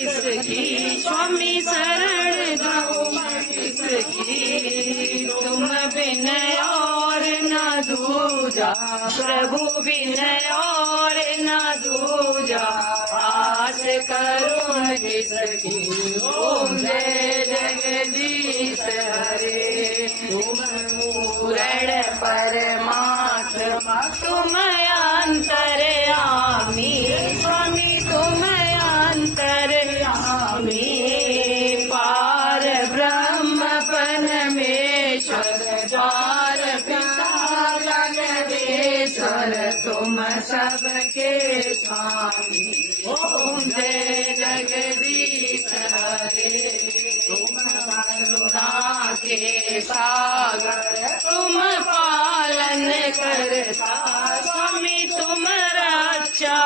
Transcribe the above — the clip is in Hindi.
इसकी स्वामी शरण जाओ इसकी, तुम बिन और न दूजा, प्रभु बिन और न दूजा, आस करो जिसकी। ओम जय जगदीश हरे, तुम पूर्ण परमात्मा, तुम अंतर्यामी, स्वामी तुम अंतर्यामी, पार ब्रह्म परमेश्वर, द्वार पिता जगदीश्वर, तुम सबके स्वामी। ओम जय जगदीश हरे, तुम करुणा के सागर, तुम पालन करता, स्वामी तुम रक्षा